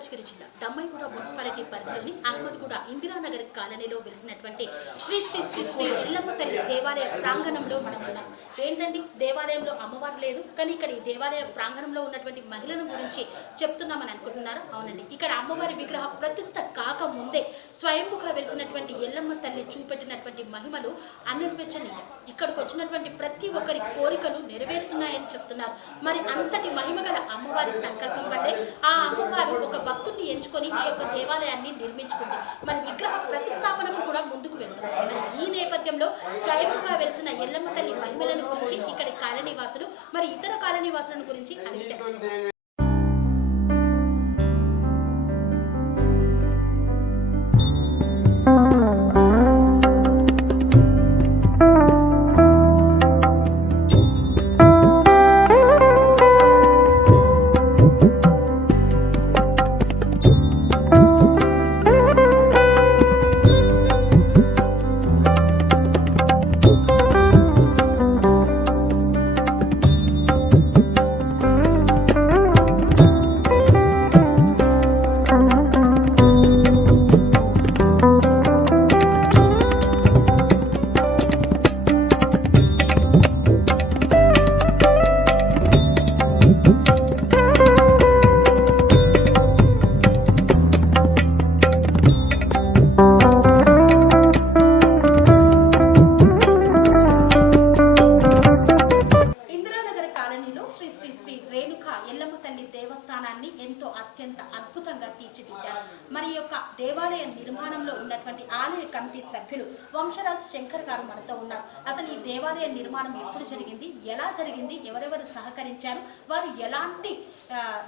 మల్కాజ్గిరి జిల్లా దమ్మాయిగూడ మున్సిపాలిటీ పరిధిలోని అహ్మద్గూడ ఇందిరానగర్ కాలనీలో వెలిసినటువంటి శ్రీ శ్రీ శ్రీ శ్రీ ఎల్లమ్మ తల్లి దేవాలయ ప్రాంగణంలో మనం ఉన్నాం. ఏంటండి? దేవాలయంలో అమ్మవారు లేదు. కానీ ఇక్కడ ఈ దేవాలయ ప్రాంగణంలో ఉన్నటువంటి మహిళల గురించి చెప్తున్నామని అనుకుంటున్నారా? అవునండి. ఇక్కడ అమ్మవారి విగ్రహ ప్రతిష్ట కాక ముందే స్వయంభుగా వెలిసినటువంటి ఎల్లమ్మ తల్లి చూపెట్టినటువంటి మహిమలు అనిర్వచనీయం. ఇక్కడికి వచ్చినటువంటి ప్రతి ఒక్కరి కోరికలు నెరవేరుతున్నాయని చెప్తున్నారు. మరి అంతటి మహిమగల అమ్మవారి సంకల్పం పట్టే ఆ అమ్మవారు ఒక భక్తుడిని ఎంచుకొని ఈ యొక్క దేవాలయాన్ని నిర్మించుకుంది. మరి విగ్రహ ప్రతిష్టాపనకు కూడా ముందుకు వెళ్తుంది మరి ఈ నేపథ్యంలో స్వయంగా వెలిసిన ఎల్లమ్మ తల్లి మహిమలను గురించి ఇక్కడి కాలనీవాసులు మరి ఇతర కాలనీవాసులను గురించి అడిగి తెలుసుకుందాం. తీర్చిదిద్దారు. మరి యొక్క దేవాలయ నిర్మాణంలో ఉన్నటువంటి ఆలయ కమిటీ సభ్యులు వంశరాజ్ శంకర్ గారు మనతో ఉన్నారు. అసలు ఈ దేవాలయ నిర్మాణం ఎప్పుడు జరిగింది? ఎలా జరిగింది? ఎవరెవరు సహకరించారు? వారు ఎలాంటి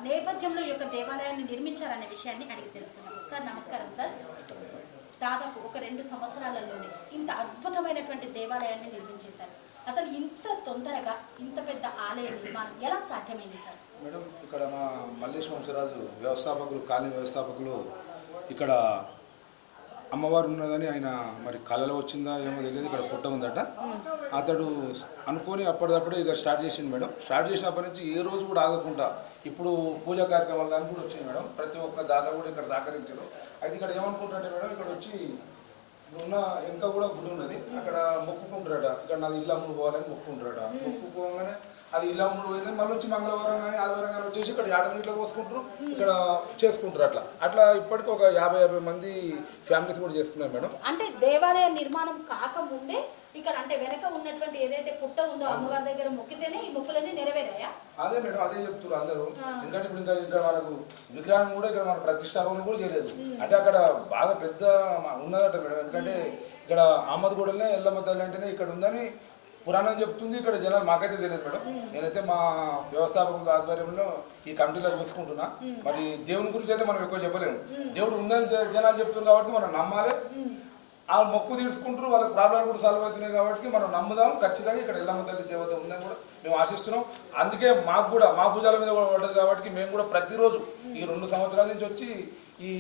నేపథ్యంలో యొక్క దేవాలయాన్ని నిర్మించారనే విషయాన్ని అడిగి తెలుసుకున్నాం సార్ నమస్కారం సార్. దాదాపు ఒక రెండు సంవత్సరాలలోనే ఇంత అద్భుతమైనటువంటి దేవాలయాన్ని నిర్మించారు. అసలు ఇంత తొందరగా ఇంత పెద్ద ఆలయ నిర్మాణం ఎలా సాధ్యమైంది సార్? మేడం ఇక్కడ మా మల్లేష్ వంశరాజు వ్యవస్థాపకులు కాలనీ వ్యవస్థాపకులు ఇక్కడ అమ్మవారు ఉన్నదని ఆయన మరి కళలో వచ్చిందా ఏమో తెలియదు ఇక్కడ పుట్ట ఉందట. అతడు అనుకొని అప్పటిదప్పుడే ఇక స్టార్ట్ చేసిండు మేడం. స్టార్ట్ చేసినప్పటి నుంచి ఏ రోజు కూడా ఆగకుండా ఇప్పుడు పూజా కార్యక్రమాలు దానికి కూడా వచ్చింది మేడం. ప్రతి ఒక్క దాత కూడా ఇక్కడ దాకరించారు. అయితే ఇక్కడ ఏమనుకుంటారంటే మేడం ఇక్కడ వచ్చి ఉన్న ఇంకా కూడా గుడి ఉన్నది. అక్కడ మొక్కుకుంటారట. ఇక్కడ నాది ఇల్లు అమ్ముడు పోవాలని మొక్కుకుంటారట. మొక్కుకోగానే అది ఇల్లు అమ్ముడు పోయింది మళ్ళీ వచ్చి మంగళవారం కానీ ఆదివారం కానీ వచ్చేసి ఇక్కడ యాటలు ఇట్లా పోసుకుంటారు. ఇక్కడ చేసుకుంటారు అట్లా. అట్లా ఇప్పటికి ఒక యాభై యాభై మంది ఫ్యామిలీస్ కూడా చేసుకున్నారు మేడం. అంటే దేవాలయ నిర్మాణం కాకముందే ఇక్కడ అంటే వెనక ఉన్నటువంటి ఏదైతే పుట్ట ఉందో అమ్మవారి దగ్గర మొక్కితేనే ఈ మొక్కులన్నీ నెరవేరాయా? అదే మేడం అదే చెప్తున్నారు అందరూ. ఎందుకంటే ఇప్పుడు ఇంకా ఇక్కడ మనకు విగ్రహం కూడా ఇక్కడ మన ప్రతిష్టాపన కూడా చేయలేదు. అంటే అక్కడ బాగా పెద్ద ఉన్నదట మేడం. ఎందుకంటే ఇక్కడ ఆమదగూడలోనే ఎల్లమ్మ తల్లి అంటేనే ఇక్కడ ఉందని పురాణం చెప్తుంది. ఇక్కడ జనాలు మాకైతే తెలియదు మేడం. నేనైతే మా వ్యవస్థాపకుల ఆధ్వర్యంలో ఈ కమిటీలో చూసుకుంటున్నా. మరి దేవుని గురించి అయితే మనం ఎక్కువ చెప్పలేము. దేవుడు ఉందని జనాలు చెప్తున్నారు కాబట్టి మనం నమ్మాలి. ఆ మొక్కు తీర్చుకుంటారు వాళ్ళ ప్రాబ్లం కూడా సాల్వ్ అవుతున్నాయి కాబట్టి మనం నమ్ముదాం. ఖచ్చితంగా ఇక్కడ ఎల్లమ్మ తల్లి దేవత ఉందని కూడా మేము ఆశిస్తున్నాం. అందుకే మాకు కూడా మా భుజాల మీద కూడా పడ్డది కాబట్టి మేము కూడా ప్రతిరోజు ఈ రెండు సంవత్సరాల నుంచి వచ్చి ఈ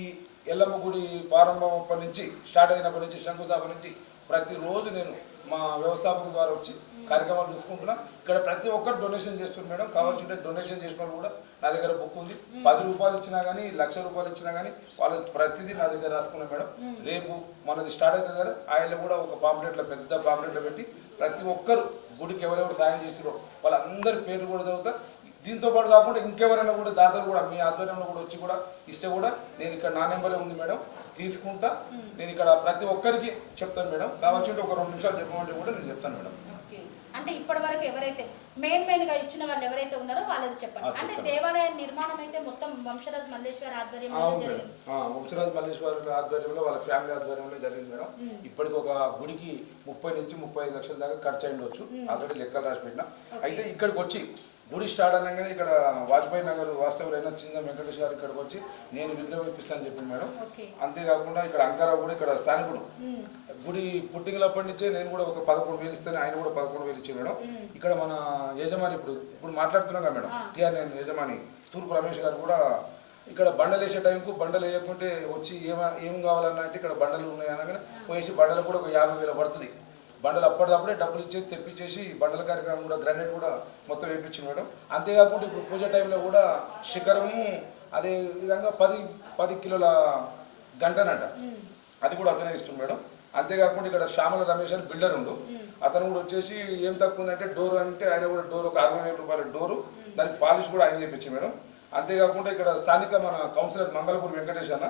ఎల్లమ్మ గుడి ప్రారంభం నుంచి స్టార్ట్ అయినప్పటి నుంచి శంకుస్థాపన నుంచి ప్రతిరోజు నేను మా వ్యవస్థాపకుల ద్వారా వచ్చి కార్యక్రమాలు చూసుకుంటున్నా ఇక్కడ ప్రతి ఒక్కరు డొనేషన్ చేస్తున్నారు మేడం. కావాల్సింటే డొనేషన్ చేసిన కూడా నా దగ్గర బుక్ ఉంది. పది రూపాయలు ఇచ్చినా కానీ లక్ష రూపాయలు ఇచ్చినా కానీ వాళ్ళ ప్రతిదీ నా దగ్గర రాసుకున్నాం మేడం. రేపు మనది స్టార్ట్ అవుతుంది కదా ఆయన కూడా ఒక పాంప్లెట్లో పెద్ద పాంప్లెట్లో పెట్టి ప్రతి ఒక్కరు గుడికి ఎవరెవరు సాయం చేసిరో వాళ్ళందరి పేర్లు కూడా చదువుతా. దీంతో పాటు కాకుండా ఇంకెవరైనా కూడా దాతలు కూడా మీ ఆధ్వర్యంలో కూడా వచ్చి కూడా ఇస్తే కూడా నేను ఇక్కడ నా నెంబరే ఉంది మేడం. తీసుకుంటా. నేను ఇక్కడ ప్రతి ఒక్కరికి చెప్తాను మేడం. కావాల్సింటే ఒక రెండు నిమిషాలు చెప్పమంటే కూడా నేను చెప్తాను మేడం. అంటే ఇప్పటి వరకు ఎవరైతే మెయిన్ మెయిన్గా ఇచ్చిన వాళ్ళు ఎవరైతే ఉన్నారో వాళ్ళది చెప్పండి. అంటే. దేవాలయ నిర్మాణం అయితే మొత్తం వంశరాజ్ మల్లేష్ గారి ఆధ్వర్యంలో జరిగింది. వంశరాజ్ మల్లేశ్వర ఆధ్వర్యంలో వాళ్ళ ఫ్యామిలీ ఆధ్వర్యంలో జరిగింది మేడం. ఇప్పటికి ఒక గుడికి ముప్పై నుంచి ముప్పై ఐదు లక్షల దాకా ఖర్చు అయి ఉండొచ్చు ఆల్రెడీ లెక్కలు రాసి పెట్టిన. అయితే ఇక్కడికి వచ్చి గుడి స్టార్ట్ అనగానే ఇక్కడ వాజ్పేయి నగర్ వాస్తవులైన చిన్న వెంకటేష్ గారు ఇక్కడికి వచ్చి నేను ఇప్పిస్తానని చెప్పింది మేడం. అంతేకాకుండా ఇక్కడ అంకారావు కూడా ఇక్కడ స్థానికుడు. గుడి పుట్టింగ్లప్పటి నుంచే నేను కూడా ఒక పదకొండు వేలు ఇస్తాను ఆయన కూడా పదకొండు వేలు ఇచ్చాను మేడం. ఇక్కడ మన యజమాని ఇప్పుడు ఇప్పుడు మాట్లాడుతున్నాం కదా మేడం. టిఆర్ నేను యజమాని తూర్పు రమేష్ గారు కూడా ఇక్కడ బండలు వేసే టైంకు బండలు వేయకుంటే వచ్చి ఏమ ఏం కావాలన్నా అంటే ఇక్కడ బండలు ఉన్నాయి అనగానే పోయేసి బండలు కూడా ఒక యాభై వేలు పడుతుంది. బండలు అప్పటిదప్పుడే డబ్బులు ఇచ్చేసి తెప్పించేసి బండల కార్యక్రమం కూడా గ్రానైట్ కూడా మొత్తం వేయించింది మేడం. అంతేకాకుండా ఇప్పుడు పూజ టైంలో కూడా శిఖరము అదే విధంగా పది పది కిలోల గంటనట. అది కూడా అతనే ఇస్తుంది మేడం. అంతేకాకుండా ఇక్కడ శ్యామల రమేష్ అని బిల్డర్ ఉండు. అతను కూడా వచ్చేసి ఏం తక్కువ ఉందంటే డోర్ అంటే ఆయన కూడా డోర్ ఒక అరవై వేల రూపాయల డోరు. దానికి పాలిష్ కూడా ఆయన చేపించి మేడం. అంతేకాకుండా ఇక్కడ స్థానిక మన కౌన్సిలర్ మంగళపూర్ వెంకటేష్ అన్న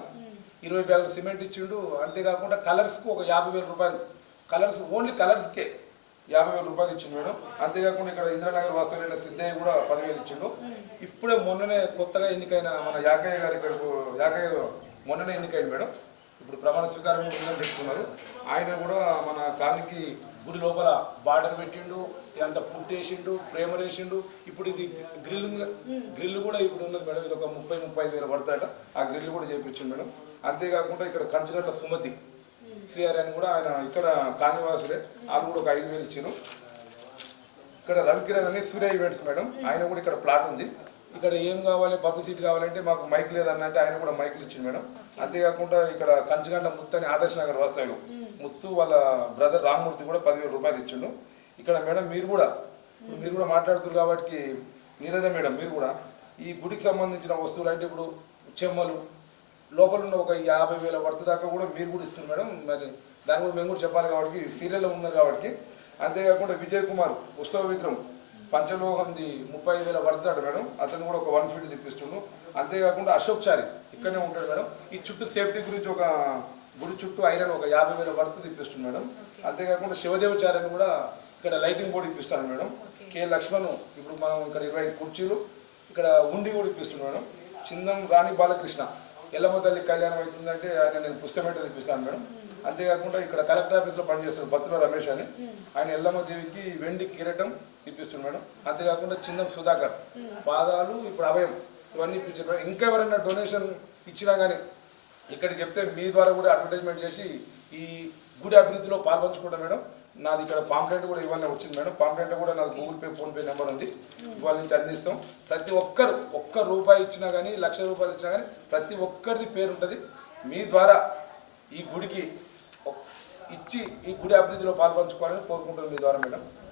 ఇరవై బ్యాగులు సిమెంట్ ఇచ్చిండు. అంతేకాకుండా కలర్స్కు ఒక యాభై వేల రూపాయలు కలర్స్ ఓన్లీ కలర్స్కే యాభై వేల రూపాయలు ఇచ్చిండు మేడం. అంతేకాకుండా ఇక్కడ ఇందిరానగర్ వాస్తవమైన సిద్ధయ్య కూడా పదివేలు ఇచ్చిండు. ఇప్పుడే మొన్ననే కొత్తగా ఎన్నికైన మన యాకయ్య గారి ఇక్కడ యాకయ్య మొన్ననే ఎన్నికైంది మేడం. ఇప్పుడు ప్రమాణ స్వీకారం ఉందని చెప్తున్నారు. ఆయన కూడా మన కాలనీకి గుడి లోపల బార్డర్ పెట్టిండు అంత పుట్టేసిండు ప్రేమర్ వేసిండు. ఇప్పుడు ఇది గ్రిల్ గ్రిల్ కూడా ఇప్పుడు ఉన్నది మేడం. ఇది ఒక ముప్పై ముప్పై ఐదు వేలు పడతాయట. ఆ గ్రిల్ కూడా చేయించిండు మేడం. అంతేకాకుండా ఇక్కడ కంచుగట్ల సుమతి శ్రీహరి అని కూడా ఆయన ఇక్కడ కానివాసుడే వాళ్ళు కూడా ఒక ఐదు వేలు ఇచ్చారు. ఇక్కడ రవికిరణ్ అని సూర్య ఈవెంట్స్ మేడం. ఆయన కూడా ఇక్కడ ప్లాట్ ఉంది. ఇక్కడ ఏం కావాలి? పబ్లిసిటీ కావాలంటే మాకు మైక్ లేదన్న అంటే ఆయన కూడా మైకులు ఇచ్చింది మేడం. అంతేకాకుండా ఇక్కడ కంచగండ్ల ముత్తు అని ఆదర్శ నగర్ వస్తాడు. ముత్తు వాళ్ళ బ్రదర్ రామ్మూర్తి కూడా పదివేల రూపాయలు ఇచ్చిండు. ఇక్కడ మేడం మీరు కూడా మీరు కూడా మాట్లాడుతున్నారు కాబట్టి నీరజ మేడం మీరు కూడా ఈ గుడికి సంబంధించిన వస్తువులు అంటే ఇప్పుడు చెమ్మలు లోపల ఉన్న ఒక యాభై వేల వర్త దాకా కూడా మీరు కూడా ఇస్తున్నారు మేడం. మరి దాని కూడా మేము కూడా చెప్పాలి కాబట్టి సీరియల్లో ఉన్నారు కాబట్టి. అంతేకాకుండా విజయ్ కుమార్ ఉత్సవ విగ్రహం పంచలోహంది ముప్పై ఐదు వేల పడతాడు మేడం. అతను కూడా ఒక వన్ ఫీట్ తెప్పిస్తుండు. అంతేకాకుండా అశోక్ చారి ఇక్కడనే ఉంటాడు మేడం. ఈ చుట్టూ సేఫ్టీ గురించి ఒక గుడి చుట్టూ ఐరన్ ఒక యాభై వేల వర్త తెప్పిస్తుంది మేడం. అంతేకాకుండా శివదేవచార్యని కూడా ఇక్కడ లైటింగ్ కూడా ఇప్పిస్తాను మేడం. కె లక్ష్మణ్ ఇప్పుడు మనం ఇక్కడ ఇరవై ఐదు కుర్చీలు ఇక్కడ ఉండి కూడా ఇప్పిస్తున్నాడు మేడం. చిందం రాణి బాలకృష్ణ. ఎల్లమ్మ తల్లి కళ్యాణం అవుతుందంటే ఆయన నేను పుస్తకం తెప్పిస్తాను మేడం. అంతేకాకుండా ఇక్కడ కలెక్టర్ ఆఫీస్లో పనిచేస్తున్న బత్తుల రమేష్ అని. ఆయన ఎల్లమ్మ దేవికి వెండి కిరటం ఇప్పిస్తుంది మేడం. అంతేకాకుండా చిన్న సుధాకర్. పాదాలు ఇప్పుడు అభయం. ఇవన్నీ ఇప్పించారు మేడం. ఇంకా ఎవరైనా డొనేషన్ ఇచ్చినా కానీ ఇక్కడ చెప్తే మీ ద్వారా కూడా అడ్వర్టైజ్మెంట్ చేసి ఈ గుడి అభివృద్ధిలో పాల్పంచుకుంటాం మేడం. నాది ఇక్కడ పాంప్లెట్ కూడా ఇవాళ వచ్చింది మేడం. పాంప్లెట్ కూడా నాకు గూగుల్ పే ఫోన్పే నెంబర్ ఉంది. ఇవాళ నుంచి అందిస్తాం. ప్రతి ఒక్కరు ఒక్క రూపాయి ఇచ్చినా కానీ లక్ష రూపాయలు ఇచ్చినా కానీ ప్రతి ఒక్కరిది పేరు ఉంటుంది. మీ ద్వారా ఈ గుడికి ఇచ్చి ఈ గుడి అభివృద్ధిలో పాల్పంచుకోవాలని కోరుకుంటున్నాను మీ ద్వారా మేడం.